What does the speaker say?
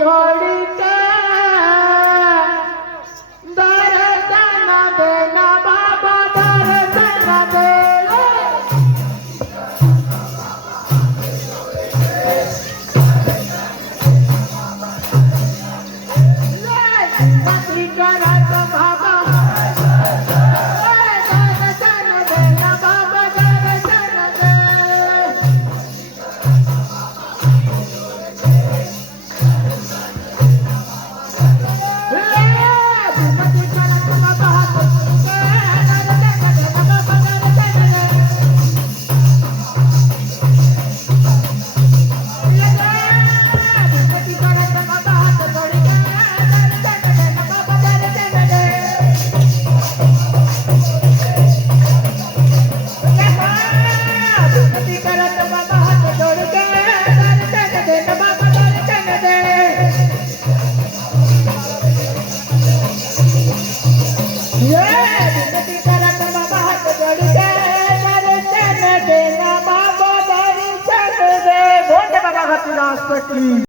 जोड़ी के दर्शन देना बाबा दर्शन दे मती करत बाबा दर्शन देना बाबा दर्शन दे बाबा दर्शन दे। बोल बाबा घाटी